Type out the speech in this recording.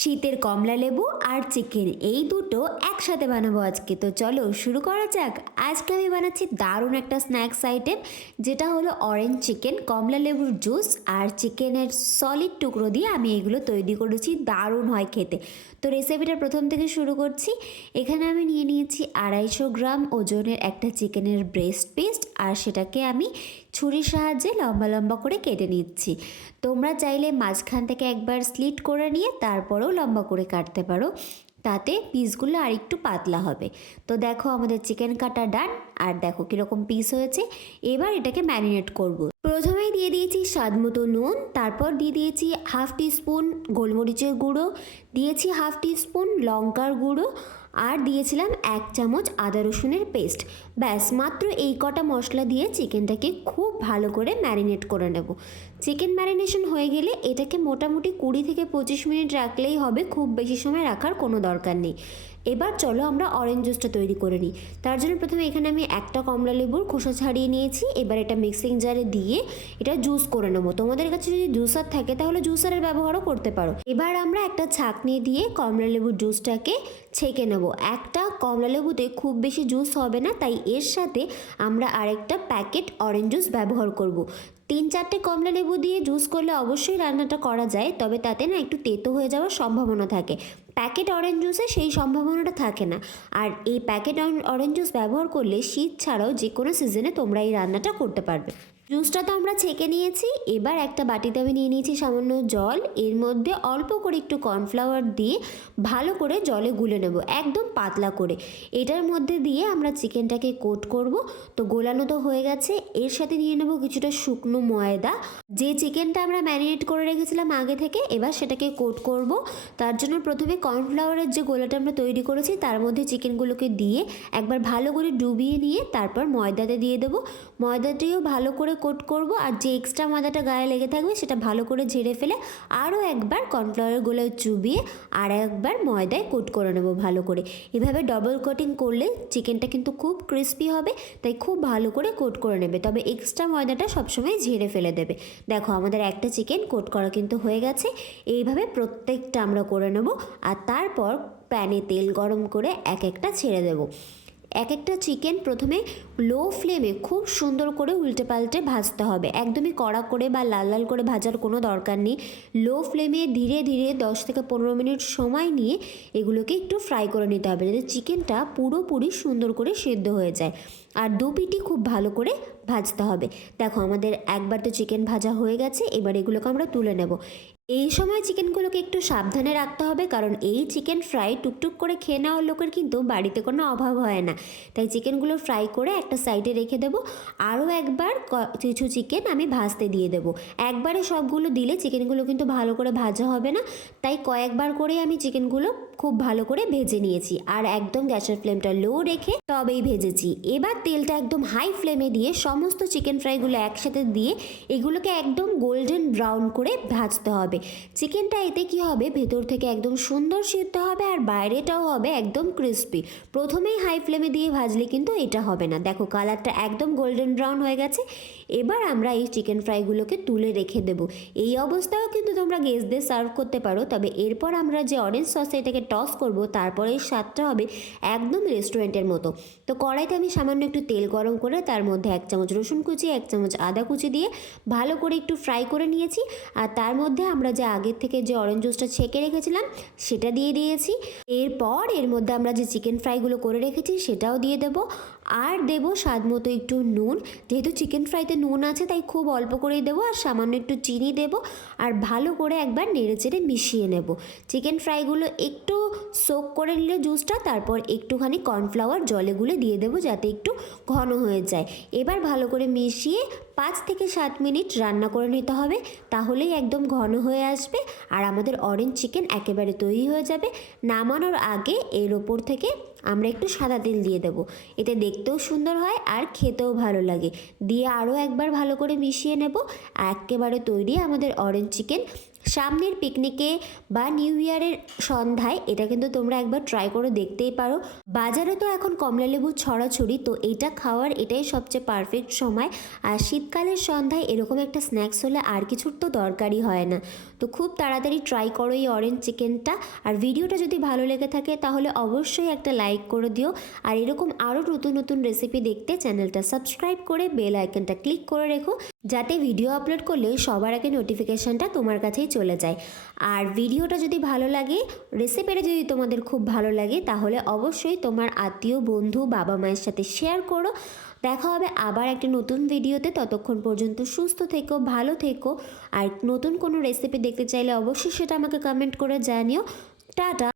শীতের কমলা লেবু আর চিকেন, এই দুটো একসাথে বানাবো আজকে। তো চলো শুরু করা যাক। আজকে আমি বানাচ্ছি দারুণ একটা স্ন্যাক্স আইটেম, যেটা হলো অরেঞ্জ চিকেন কমলা লেবুর জুস আর চিকেনের সলিড টুকরো দিয়ে আমি এগুলো তৈরি করেছি। দারুণ হয় খেতে। তো রেসিপিটা প্রথম থেকে শুরু করছি। এখানে আমি নিয়ে নিয়েছি আড়াইশো গ্রাম ওজনের একটা চিকেনের ব্রেস্ট পেস্ট আর সেটাকে আমি ছুরির সাহায্যে লম্বা লম্বা করে কেটে নিচ্ছি। তোমরা চাইলে মাঝখান থেকে একবার স্লিট করে নিয়ে তারপরেও লম্বা করে কাটতে পারো। তাতে পিসগুলো আর একটু পাতলা হবে। তো দেখো আমাদের চিকেন কাটা ডান, আর দেখো কীরকম পিস হয়েছে। এবার এটাকে ম্যারিনেট করব। প্রথমেই দিয়ে দিয়েছি স্বাদ মতো নুন, তারপর দিয়ে দিয়েছি হাফ টিস্পুন গোলমরিচের গুঁড়ো, দিয়েছি হাফ টিস্পুন লঙ্কার গুঁড়ো আর দিয়েছিলাম এক চামচ আদা রসুনের পেস্ট। ব্যাস, মাত্র এই কটা মশলা দিয়ে চিকেনটাকে খুব ভালো করে ম্যারিনেট করে নেব। চিকেন ম্যারিনেশন হয়ে গেলে এটাকে মোটামুটি কুড়ি থেকে পঁচিশ মিনিট রাখলেই হবে, খুব বেশি সময় রাখার কোনো দরকার নেই। এবার চলো আমরা অরেঞ্জ জুসটা তৈরি করে নিই। তার জন্য প্রথমে এখানে আমি একটা কমলা লেবুর খোসা ছাড়িয়ে নিয়েছি। এবার এটা মিক্সিং জারে দিয়ে এটা জুস করে নেব। তোমাদের কাছে যদি জুসার থাকে তাহলে জুসারের ব্যবহারও করতে পারো। এবার আমরা একটা ছাঁকনি দিয়ে কমলা লেবুর জুসটাকে ছেঁকে নেব। একটা কমলা লেবুতে খুব বেশি জুস হবে না, তাই এর সাথে আমরা আরেকটা প্যাকেট অরেঞ্জ জুস ব্যবহার করব। তিন চারটে কমলা লেবু দিয়ে জুস করলে অবশ্যই রান্নাটা করা যায়, তবে তাতে না একটু তেতো হয়ে যাওয়ার সম্ভাবনা থাকে। প্যাকেট অরেঞ্জ জুসে সেই সম্ভাবনাটা থাকে না। আর এই প্যাকেট অরেঞ্জ জুস ব্যবহার করলে শীত ছাড়াও যে কোনো সিজনে তোমরা এই রান্নাটা করতে পারবে। জুসটা তো আমরা ছেঁকে নিয়েছি, এবার একটা বাটিতে আমি নিয়ে নিয়েছি সামান্য জল, এর মধ্যে অল্প করে একটু কর্নফ্লাওয়ার দিয়ে ভালো করে জলে গুলে নেব, একদম পাতলা করে। এটার মধ্যে দিয়ে আমরা চিকেনটাকে কোট করব, তো গোলানো তো হয়ে গেছে, এর সাথে নিয়ে নেব কিছুটা শুকনো ময়দা। যে চিকেনটা আমরা ম্যারিনেট করে রেখেছিলাম আগে থেকে, এবার সেটাকে কোট করব, তার জন্য প্রথমে কর্নফ্লাওয়ারের যে গোলাটা আমরা তৈরি করেছি, তার মধ্যে চিকেনগুলোকে দিয়ে একবার ভালো করে ডুবিয়ে নিয়ে তারপর ময়দাতে দিয়ে দেবো। ময়দাটিও ভালো করে কোট করব আর যে এক্সট্রা ময়দাটা গায়ে লেগে থাকবে সেটা ভালো করে ঝেড়ে ফেলে আরও একবার কর্নফ্লাওয়ারের গোলায় চুবিয়ে আর একবার ময়দায় কোট করে নেব ভালো করে। এভাবে ডবল কোটিং করলে চিকেনটা কিন্তু খুব ক্রিস্পি হবে, তাই খুব ভালো করে কোট করে নেবে। তবে এক্সট্রা ময়দাটা সবসময় ঝেড়ে ফেলে দেবে। দেখো আমাদের একটা চিকেন কোট করা কিন্তু হয়ে গেছে, এইভাবে প্রত্যেকটা আমরা করে নেব আর তারপর প্যানে তেল গরম করে এক একটা ছেড়ে দেবো। এক একটা চিকেন প্রথমে লো ফ্লেমে খুব সুন্দর করে উল্টে পাল্টে ভাজতে হবে। একদমই কড়া করে বা লাল লাল করে ভাজার কোনো দরকার নেই। লো ফ্লেমে ধীরে ধীরে দশ থেকে পনেরো মিনিট সময় নিয়ে এগুলোকে একটু ফ্রাই করে নিতে হবে যাতে চিকেনটা পুরোপুরি সুন্দর করে সেদ্ধ হয়ে যায়। আর দু পিটি খুব ভালো করে ভাজতে হবে। দেখো আমাদের একবার তো চিকেন ভাজা হয়ে গেছে, এবার এগুলোকে আমরা তুলে নেব। এই সময় চিকেনগুলোকে একটু সাবধানে রাখতে হবে, কারণ এই চিকেন ফ্রাই টুকটুক করে খেয়ে নেওয়ার লোকের কিন্তু বাড়িতে কোনো অভাব হয় না। তাই চিকেনগুলো ফ্রাই করে একটা সাইডে রেখে দেবো। আরও একবার কিছু চিকেন আমি ভাজতে দিয়ে দেবো। একবারে সবগুলো দিলে চিকেনগুলো কিন্তু ভালো করে ভাজা হবে না। তাই কয়েকবার করে আমি চিকেনগুলো খুব ভালো করে ভেজে নিয়েছি। আর একদম গ্যাসের ফ্লেমটা লো রেখে তবেই ভেজেছি। এবার তেলটা একদম হাই ফ্লেমে দিয়ে সমস্ত চিকেন ফ্রাইগুলো একসাথে দিয়ে এগুলোকে একদম গোল্ডেন ব্রাউন করে ভাজতে হবে। চিকেনটা এতে কি হবে? ভেতর থেকে একদম সুন্দর সিদ্ধ হবে আর বাইরেটাও হবে একদম ক্রিস্পি প্রথমেই হাই ফ্লেমে দিয়ে ভাজলে কিন্তু এটা হবে না। দেখো কালারটা একদম গোল্ডেন ব্রাউন হয়ে গেছে। এবার আমরা এই চিকেন ফ্রাইগুলোকে তুলে রেখে দেবো। এই অবস্থায়ও কিন্তু তোমরা গেস্টদের সার্ভ করতে পারো। তবে এরপর আমরা যে অরেঞ্জ সসে এটাকে টস করব, তারপরে এর স্বাদটা হবে একদম রেস্টুরেন্টের মতো। তো কড়াইতে আমি সামান্য একটু তেল গরম করে তার মধ্যে এক চামচ রসুন কুচি, এক চামচ আদা কুচি দিয়ে ভালো করে একটু ফ্রাই করে নিয়েছি। আর তার মধ্যে আমরা যে আগের থেকে যে অরেঞ্জ জুসটা ছেঁকে রেখেছিলাম, সেটা দিয়ে দিয়েছি। এরপর এর মধ্যে আমরা যে চিকেন ফ্রাইগুলো করে রেখেছি, সেটাও দিয়ে দেবো। আর দেবো স্বাদ মতো একটু নুন। যেহেতু চিকেন ফ্রাইতে নুন আছে, তাই খুব অল্প করেই দেবো আর সামান্য একটু চিনি দেবো আর ভালো করে একবার নেড়ে চেড়ে মিশিয়ে নেব। চিকেন ফ্রাইগুলো একটু সোক করে নিলে জুসটা তারপর একটুখানি কর্নফ্লাওয়ার জলে গুলে দিয়ে দেবো যাতে একটু ঘন হয়ে যায়। এবার ভালো করে মিশিয়ে পাঁচ থেকে সাত মিনিট রান্না করে নিতে হবে, তাহলেই একদম ঘন হয়ে আসবে আর আমাদের অরেঞ্জ চিকেন একেবারে তৈরি হয়ে যাবে। নামানোর আগে এর ওপর থেকে আমরা একটু সাদা তেল দিয়ে দেবো। এতে দেখতেও সুন্দর হয় আর খেতেও ভালো লাগে। দিয়ে আরও একবার ভালো করে মিশিয়ে নেব। একেবারে তৈরি আমাদের অরেঞ্জ চিকেন সামনের পিকনিকে বা নিউ ইয়ারের সন্ধ্যায়, এটা কিন্তু তোমরা একবার ট্রাই করে দেখতেই পারো। বাজারে তো এখন কমলা লেবু ছড়াছড়ি, তো এটা খাওয়ার এটাই সবচেয়ে পারফেক্ট সময়। আর শীতকালের সন্ধ্যায় এরকম একটা স্ন্যাক্স হলে আর কিছুর তো দরকারই হয় না। তো খুব তাড়াতাড়ি ট্রাই করো এই অরেঞ্জ চিকেনটা আর ভিডিওটা যদি ভালো লেগে থাকে, তাহলে অবশ্যই একটা লাইক করে দিও। আর এরকম আরও নতুন নতুন রেসিপি দেখতে চ্যানেলটা সাবস্ক্রাইব করে বেল আইকনটা ক্লিক করে রেখো। যাতে ভিডিও আপলোড করলে সবার আগে নোটিফিকেশানটা তোমার কাছেই চলে যায়। আর ভিডিওটা যদি ভালো লাগে রেসিপিটা যদি তোমাদের খুব ভালো লাগে, তাহলে অবশ্যই তোমার আত্মীয়, বন্ধু, বাবা মায়ের সাথে শেয়ার করো। দেখা হবে আবার একটা নতুন ভিডিওতে ততক্ষণ পর্যন্ত সুস্থ থেকো, ভালো থেকো। আর নতুন কোনো রেসিপি দেখতে চাইলে অবশ্যই সেটা আমাকে কমেন্ট করে জানিও। টাটা!